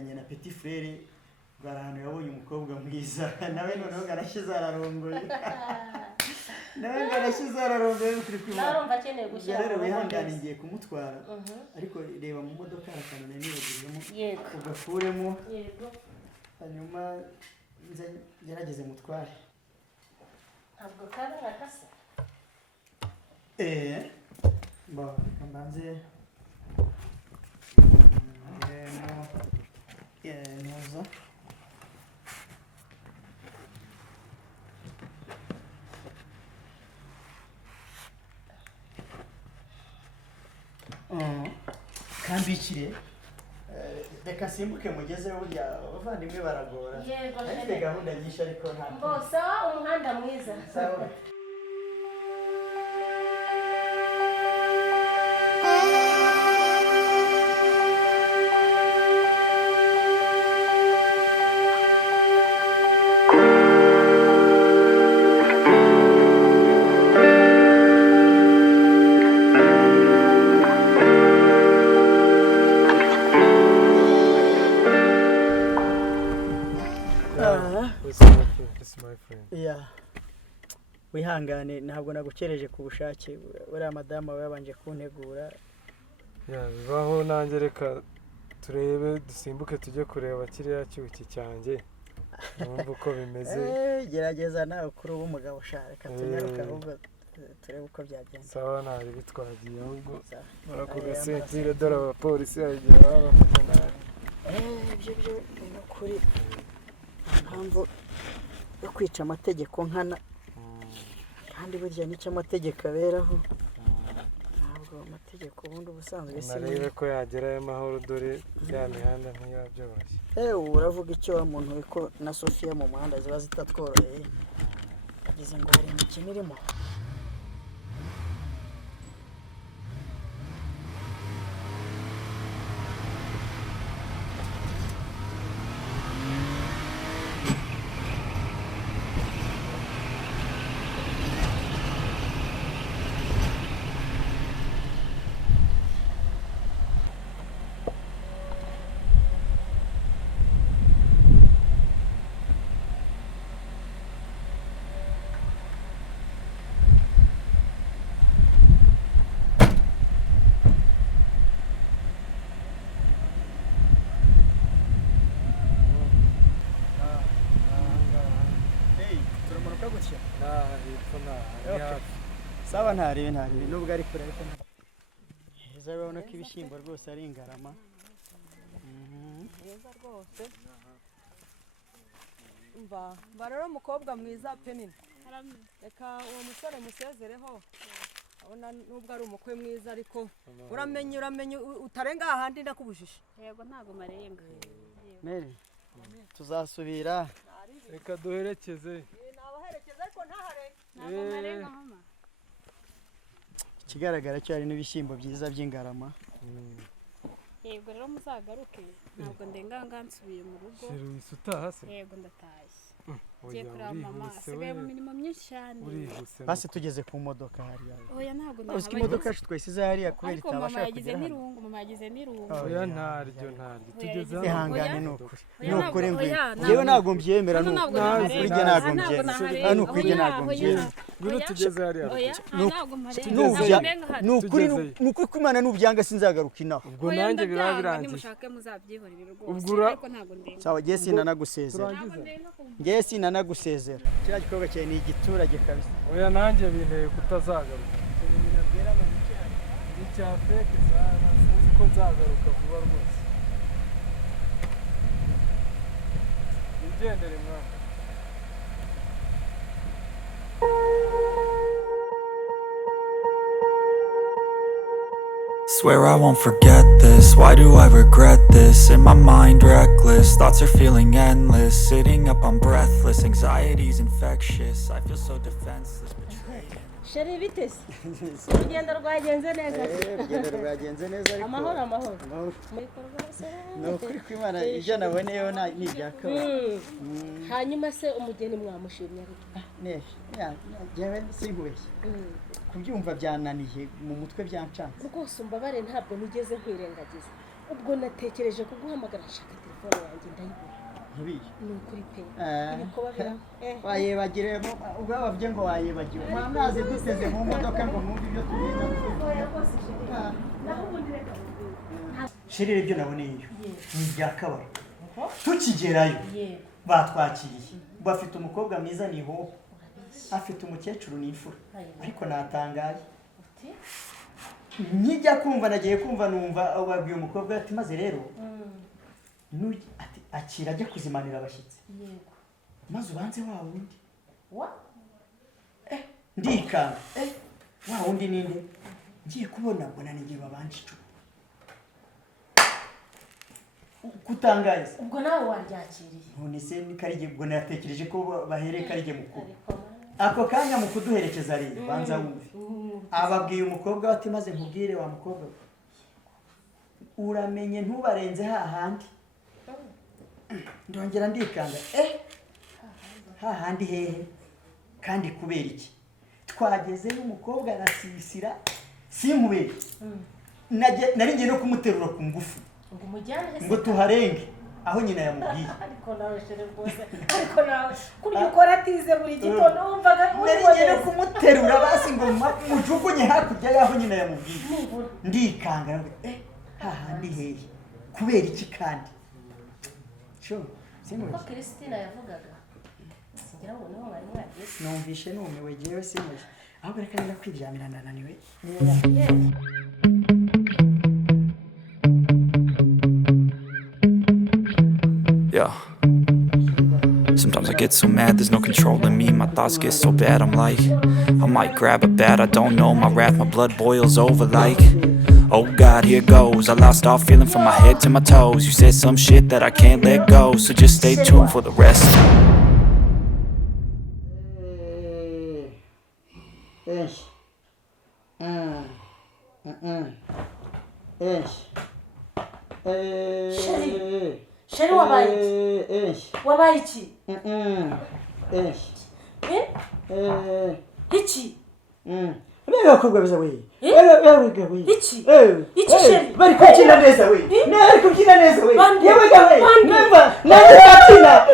yajyanye na petit frère barahantu yabonye umukobwa mwiza nawe noneho garashize ararongoye nawe garashize ararongoye kuri kwima narumva akeneye gushyira rero wihangane ngiye kumutwara ariko reba mu modoka arakanone nibagiremo ugakuremo yego hanyuma nze gerageze mutware ntabwo kabe rakasa bo kambanze noza kambikire reka simbuke mugezeho burya abavandimwe baragora ariko gahunda nyinshi ariko ntabwo sawa umuhanda mwiza sawa wihangane ntabwo nagukereje ku bushake buriya madamu we yabanje kuntegura bibaho nanjye reka turebe dusimbuke tujye kureba kiriya cyuki cyanjye numva uko bimeze gerageza nawe kuri ubu umugabo ushaka reka tunyaruka ahubwo turebe uko byagenze sawa ntari bitwagiye ahubwo barakuga sentire dore abapolisi yagiye baba bameze nabi ibyo ni ukuri impamvu yo kwica amategeko nkana kandi burya nicyo amategeko aberaho ntabwo amategeko ubundi ubusanzwe narebe ko yagerayo amahoro dore ya mihanda ntiyabyoroshye uravuga icyo wa muntu we ko na Sofia mu muhanda ziba zitatworoheye agize ngo hari imikino irimo sawa ntaribe nubwo ari kure ariko heza urabona ko ibishyimbo rwose ari ingarama heza rwose mba rero umukobwa mwiza penini reka uwo musore musezereho abona nubwo ari umukwe mwiza ariko uramenye utarenga ahandi ndakubujije yego ntago marenga Mary tuzasubira reka duherekeze nabaherekeza ariko ntaharenga ntago marenga mama ikigaragara cyo hari n'ibishyimbo byiza by'ingarama yego rero muzagaruke ntabwo ndenganga nsubiye mu rugo yego ndatashye ugiye kureba mama asigaye mu mirimo myinshi cyane basi tugeze ku modoka hariya oya ntabwo nahabaye imodoka yacu twayisize hariya kubera itabasha kugera hano mama yagize n'irungu oya ntaryo tugeze hano ihangane nukuri ngo yewe ntabwo mbyemera n'ukurije ntabwo mbyemera n'ukurije ntabwo mbyemera ngwino tugeze hariya nukuri ko Imana nubyanga sinzagaruka inaho ubwo nanjye biraba birangiye nimushake muzabyihorera ubwo ariko ntabwo ndenga sawa giye sinanagusezera ngiye sinanagusezera kiriya gikorwa cyawe ni igiturage kabisa oya nanjye binteye kutazagaruka icya feke sana sinzi ko nzagaruka vuba rwose wigendere mwana Swear I won't forget this, why do I regret this? In my mind reckless, thoughts are feeling endless. Sitting up I'm breathless, anxiety's infectious. I feel so defenseless, betrayed. Sheri bitese urugendo rwagenze neza urugendo rwagenze neza ariko amahoro no kuri kwimana ije naboneyo ni ibyakabaye hanyuma se umugeni mwamushimye jewe sinkubeshye kubyumva byananiye mu mutwe byancanze rwose umbabare ntabwo nigeze nkwirengagiza ubwo natekereje kuguhamagara nshaka telefone yanjye ndayibura ntubiye ni ukuri pe Eh. ibikoba bira wayibagiremo ubwo bavuye ngo wayibagiwe mwamazi duteze mu modoka ngo mwumve ibyo tugenda sheri ibyo naboneye ni ibya kabari tukigerayo batwakiriye bafite umukobwa mwiza ni ho afite umukecuru n'imfura ariko natangaye nkijya kumva nagiye kumva numva babwiye umukobwa ati maze rero ati akira ajya kuzimanira abashyitsi maze ubanze wa wundi ndikanga wa wundi ninde ngiye kubona mbona ninjye babanje icupa kutangaza ubwo nawe waryakiriye none se karige ubwo natekereje ko bahereye karige mukuru ako kanya mu kuduherekeza rero banza wumve ababwiye umukobwa ati maze nkubwire wa mukobwa uramenye ntubarenze hahandi ndongera ndikanga hahandi hehe kandi kubera iki twageze n'umukobwa arasisira sinkubere nari ngiye no kumuterura ku ngufu ngo tuharenge aho nyina yamubwiye ariko nawe shere rwose ariko nawe kurya ukora atize buri gitondo wumvaga nari ngiye no kumuterura basi ngo mujugunye hakurya y'aho nyina yamubwiye ndikanga hahandi hehe kubera iki kandi ko Christina yavugaga sigira ngo niho mwari mwagiye numvishe numiwe jewe simuje ahubwo reka nira kwiryamira ndananiwe Yeah. Sometimes I get so mad, there's no controlling me. My thoughts get so bad, I'm like, I might grab a bat, I don't know. My wrath, my blood boils over like, oh God, here goes. I lost all feeling from my head to my toes. You said some shit that I can't let go, so just stay tuned for the rest. Sheri wabaye iki iki Mbega bakobwa beza we. Iki sheri bari kubyina neza we. Bari kubyina neza we. Yewe gawe. Numva. Nanjye ndakina.